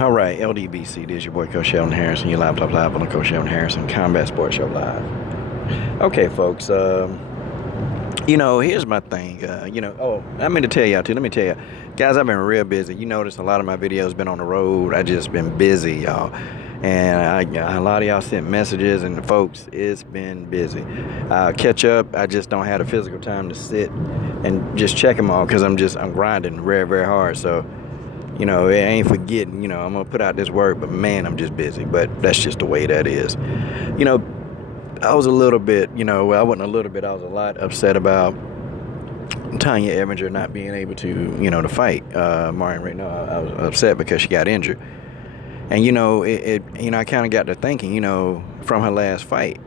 All right, LDBC, this is your boy Coach Sheldon Harrison. Your laptop live on the Coach Sheldon Harrison Combat Sports Show live. Okay, folks. Here's my thing. I meant to tell y'all too. Let me tell you, guys, I've been real busy. You notice a lot of my videos been on the road. I just been busy, y'all. And a lot of y'all sent messages, and folks, it's been busy. Catch up. I just don't have the physical time to sit and just check them all because I'm grinding very, very hard. So. It ain't forgetting, I'm going to put out this work, but man, I'm just busy. But that's just the way that is. I was a little bit, I wasn't a little bit, I was a lot upset about Tonya Evinger not being able to fight Marion Reneau. I was upset because she got injured. And, I kind of got to thinking, from her last fight,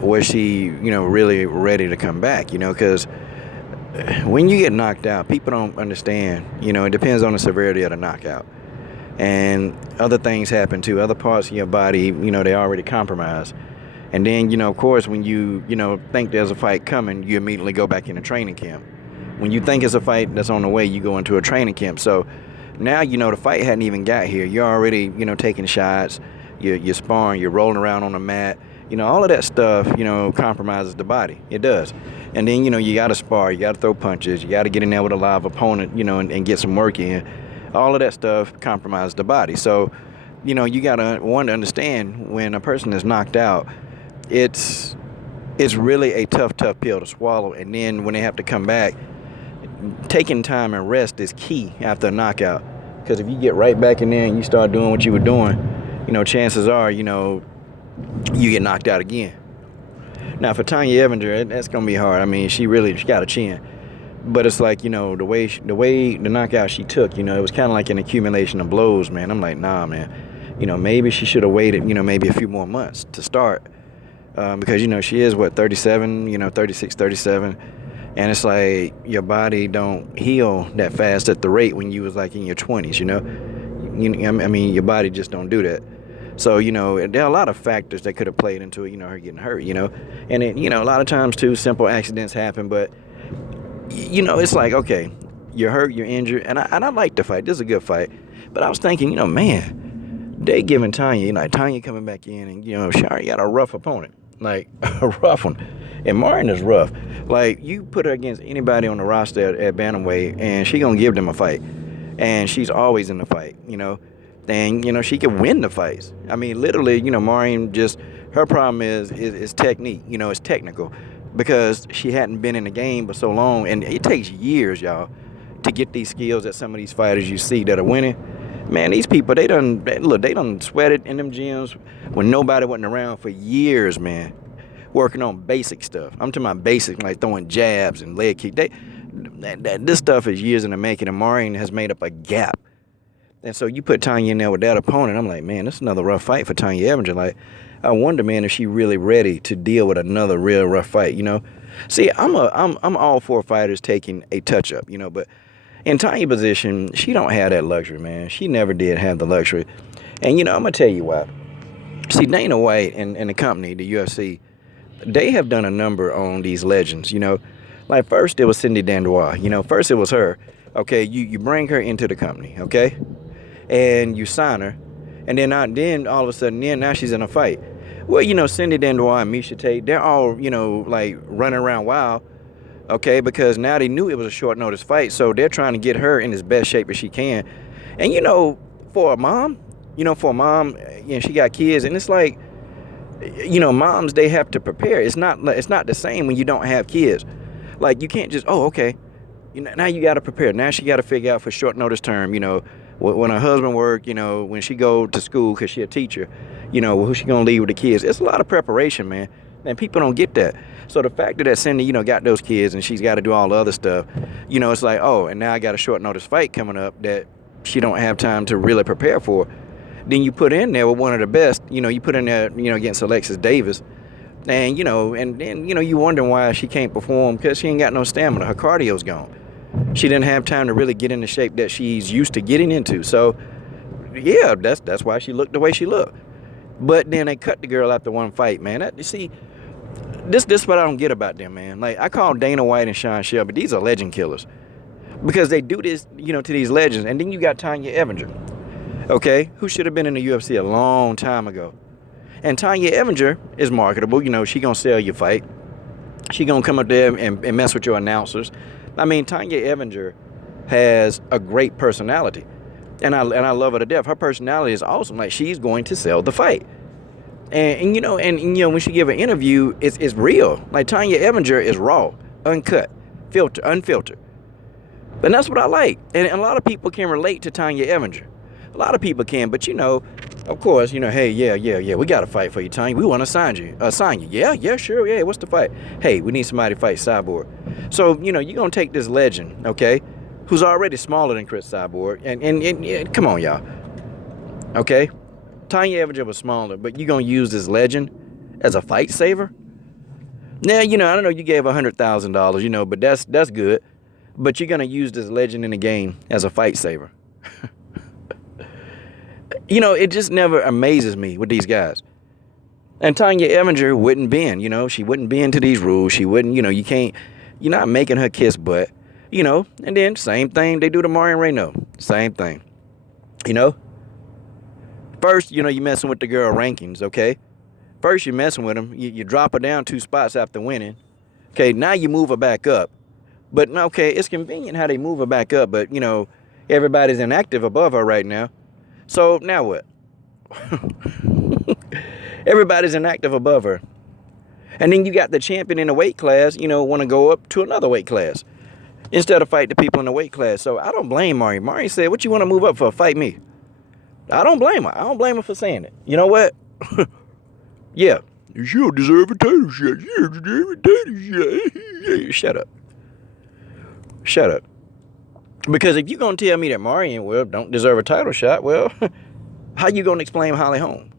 was she, really ready to come back, because when you get knocked out, people don't understand, it depends on the severity of the knockout. And other things happen too. Other parts of your body, they already compromised. And then, of course, when you, think there's a fight coming, you immediately go back into training camp. When you think it's a fight that's on the way, you go into a training camp. So now, the fight hadn't even got here. You're already, taking shots, you're sparring, you're rolling around on the mat. All of that stuff, compromises the body. It does. And then, you got to spar, you got to throw punches, you got to get in there with a live opponent, and get some work in. All of that stuff compromises the body. So, you got to understand when a person is knocked out, it's really a tough pill to swallow. And then when they have to come back, taking time and rest is key after a knockout. Because if you get right back in there and you start doing what you were doing, chances are, you get knocked out again. Now for Tonya Evinger, that's gonna be hard. I mean, she got a chin, but it's like the way the knockout she took, it was kind of like an accumulation of blows, man. I'm like, nah, man. Maybe she should have waited, maybe a few more months to start, because she is 37, 36, 37, and it's like your body don't heal that fast at the rate when you was like in your 20s, I mean, your body just don't do that. So, there are a lot of factors that could have played into it, her getting hurt, And, a lot of times, too, simple accidents happen. But, it's like, okay, you're hurt, you're injured. And I like the fight. This is a good fight. But I was thinking, man, they giving Tonya, Tonya coming back in. And, she already got a rough opponent. Like, a rough one. And Marion is rough. Like, you put her against anybody on the roster at bantamweight, and she going to give them a fight. And she's always in the fight, And, she can win the fights. I mean, literally, Marion her problem is technique, it's technical. Because she hadn't been in the game for so long. And it takes years, y'all, to get these skills that some of these fighters you see that are winning. Man, these people, they done sweated in them gyms when nobody wasn't around for years, man. Working on basic stuff. I'm talking about basic, like throwing jabs and leg kicks. This stuff is years in the making, and Marion has made up a gap. And so you put Tonya in there with that opponent, I'm like, man, this is another rough fight for Tonya Evinger. Like, I wonder, man, if she really ready to deal with another real rough fight, See, I'm all for fighters taking a touch-up, but in Tonya's position, she don't have that luxury, man. She never did have the luxury. And, I'm going to tell you why. See, Dana White and the company, the UFC, they have done a number on these legends, Like, first it was Cindy Dandois, First it was her. Okay, you bring her into the company, okay? And you sign her, and then all of a sudden, now she's in a fight. Well, Cindy Dandois and Misha Tate, they're all, like running around wild, okay, because now they knew it was a short notice fight, so they're trying to get her in as best shape as she can. And, for a mom, she got kids, and it's like, moms, they have to prepare. It's not the same when you don't have kids. Like, you can't just, okay. Now you got to prepare. Now she got to figure out for short notice term, when her husband work, when she go to school because she a teacher, who she going to leave with the kids. It's a lot of preparation, man. And people don't get that. So the fact that Cindy, got those kids and she's got to do all the other stuff, it's like, and now I got a short notice fight coming up that she don't have time to really prepare for. Then you put in there with one of the best, you put in there, against Alexis Davis. And, and then, you wondering why she can't perform because she ain't got no stamina. Her cardio's gone. She didn't have time to really get in the shape that she's used to getting into. So, yeah, that's why she looked the way she looked. But then they cut the girl after one fight, man. You see, this is what I don't get about them, man. Like, I call Dana White and Sean Shelby, these are legend killers. Because they do this, to these legends. And then you got Tonya Evinger. okay, who should have been in the UFC a long time ago. And Tonya Evinger is marketable. You know, she going to sell your fight. She going to come up there and mess with your announcers. I mean, Tonya Evinger has a great personality. And I love her to death. Her personality is awesome. Like, she's going to sell the fight. And you know, when she give an interview, it's real. Like, Tonya Evinger is raw, uncut, unfiltered. And that's what I like. And a lot of people can relate to Tonya Evinger. A lot of people can, but you know, of course, you know, hey, yeah, we got to fight for you, Tonya. We want to sign you. Yeah, sure, yeah, what's the fight? Hey, we need somebody to fight Cyborg. So, you know, you're going to take this legend, okay, who's already smaller than Chris Cyborg, and come on, y'all, okay? Tonya Evinger was smaller, but you're going to use this legend as a fight saver? Now, you know, I don't know, you gave $100,000, you know, but that's good. But you're going to use this legend in the game as a fight saver. You know, it just never amazes me with these guys. And Tonya Evinger wouldn't bend, you know. She wouldn't bend to these rules. She wouldn't, you know, you're not making her kiss butt, you know. And then same thing they do to Marion Reneau. Same thing, you know. First, you know, you're messing with the girl rankings, okay? First, you're messing with them. You drop her down 2 spots after winning. Okay, now you move her back up. But, okay, it's convenient how they move her back up. But, you know, everybody's inactive above her right now. So, now what? Everybody's inactive above her. And then you got the champion in the weight class, you know, want to go up to another weight class instead of fight the people in the weight class. So, I don't blame Marion. Marion said, what you want to move up for? Fight me. I don't blame her. I don't blame her for saying it. You know what? Yeah. She'll deserve a title shot. She'll deserve a title shot. Shut up. Shut up. Because if you're going to tell me that Marion, well, don't deserve a title shot, well, how you going to explain Holly Holm?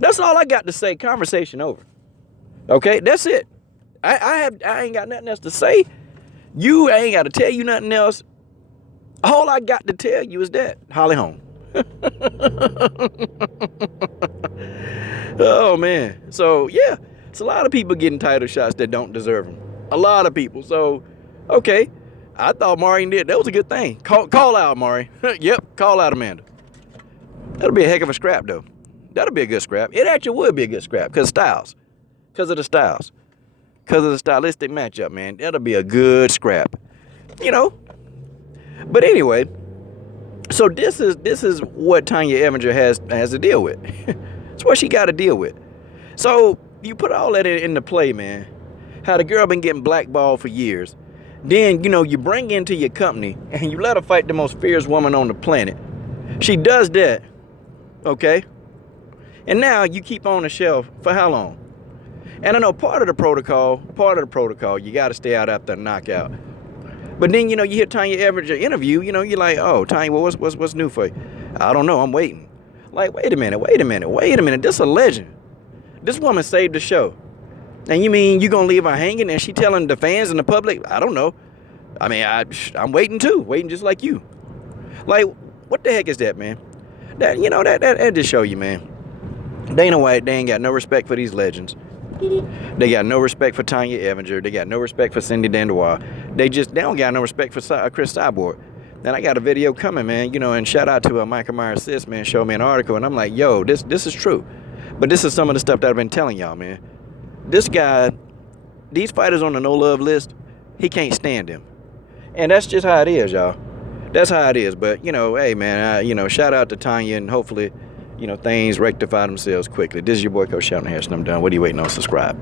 That's all I got to say. Conversation over. Okay? That's it. I ain't got nothing else to say. I ain't got to tell you nothing else. All I got to tell you is that. Holly Holm. Oh, man. So, yeah. It's a lot of people getting title shots that don't deserve them. A lot of people. So, okay. I thought Marion did. That was a good thing. Call out, Marion. Yep, call out Amanda. That'll be a heck of a scrap, though. That'll be a good scrap. It actually would be a good scrap because styles. Because of the styles. Because of the stylistic matchup, man. That'll be a good scrap. You know. But anyway, so this is what Tonya Evinger has to deal with. It's what she got to deal with. So you put all that into play, man. How the girl been getting blackballed for years. Then, you know, you bring into your company and you let her fight the most fierce woman on the planet. She does that, okay? And now you keep on the shelf for how long? And I know part of the protocol, you got to stay out after a knockout. But then, you know, you hear Tonya Evinger interview, you know, you're like, oh, Tonya, well, what's new for you? I don't know, I'm waiting. Like, wait a minute, this is a legend. This woman saved the show. And you mean you gonna leave her hanging and she telling the fans and the public? I don't know. I mean, I'm waiting too, waiting just like you. Like, what the heck is that, man? That, you know, that just show you, man. Dana White, they ain't got no respect for these legends. They got no respect for Tonya Evinger. They got no respect for Cindy Dandois. They don't got no respect for Chris Cyborg. And I got a video coming, man, you know, and shout out to Michael Myers Sis, man, showed me an article, and I'm like, yo, this is true. But this is some of the stuff that I've been telling y'all, man. This guy, these fighters on the no-love list, he can't stand them. And that's just how it is, y'all. That's how it is. But, you know, hey, man, you know, shout out to Tonya, and hopefully, you know, things rectify themselves quickly. This is your boy, Coach Shelton Harrison. I'm done. What are you waiting on? Subscribe.